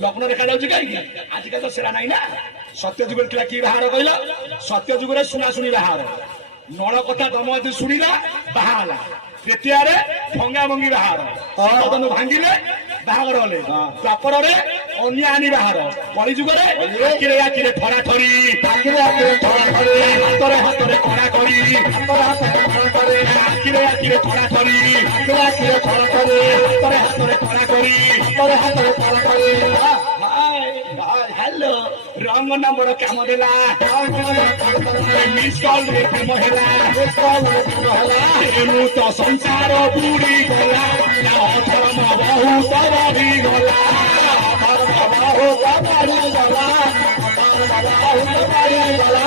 ଲଗ୍ନ ଦେଖାଯାଉଛି କାହିଁକି ଆଜିକାଲି ତ ସେରା ନାହିଁ ନା। ସତ୍ୟ ଯୁଗରେ ଥିଲା କି ବାହାର କହିଲ? ସତ୍ୟ ଯୁଗରେ ଶୁଣାଶୁଣି ବାହାର, ନଳ କଥା ଦମୟନ୍ତୀ ଶୁଣିଲା ବାହା ହେଲା। ତ୍ରେତୀୟାରେ ଭଙ୍ଗା ଭଙ୍ଗି ବାହାର, ଭାଙ୍ଗିଲେ ବାହାଘର ହେଲେ। ଦ୍ୱାପରରେ ଅନ୍ୟ ଆଣି ବାହାର, କଳି ଯୁଗରେ ଆଖିରେ ଆଖିରେ ଠରା ଠରି, ହାତରେ ହାତରେ ଠରା କରି, ଆଖିରେ ଆଖିରେ ଠରା ଠରି, ହାତରେ ହାତରେ ଠରା କରି। ହ୍ୟାଲୋ, ରଙ୍ଗ ନମ୍ବର କାମ ଦେଲା, ମିସ୍ କଲ୍ ରେ ପ୍ରେମ ହେଲା, ଏଣୁ ତ ସଂସାର ବୁଡ଼ି ଗଲା, ଧର୍ମ ବହୁତ ବଢ଼ିଗଲା, ବହୁତ ବଢ଼ିଗଲା, ବହୁତ ବଢ଼ିଗଲା।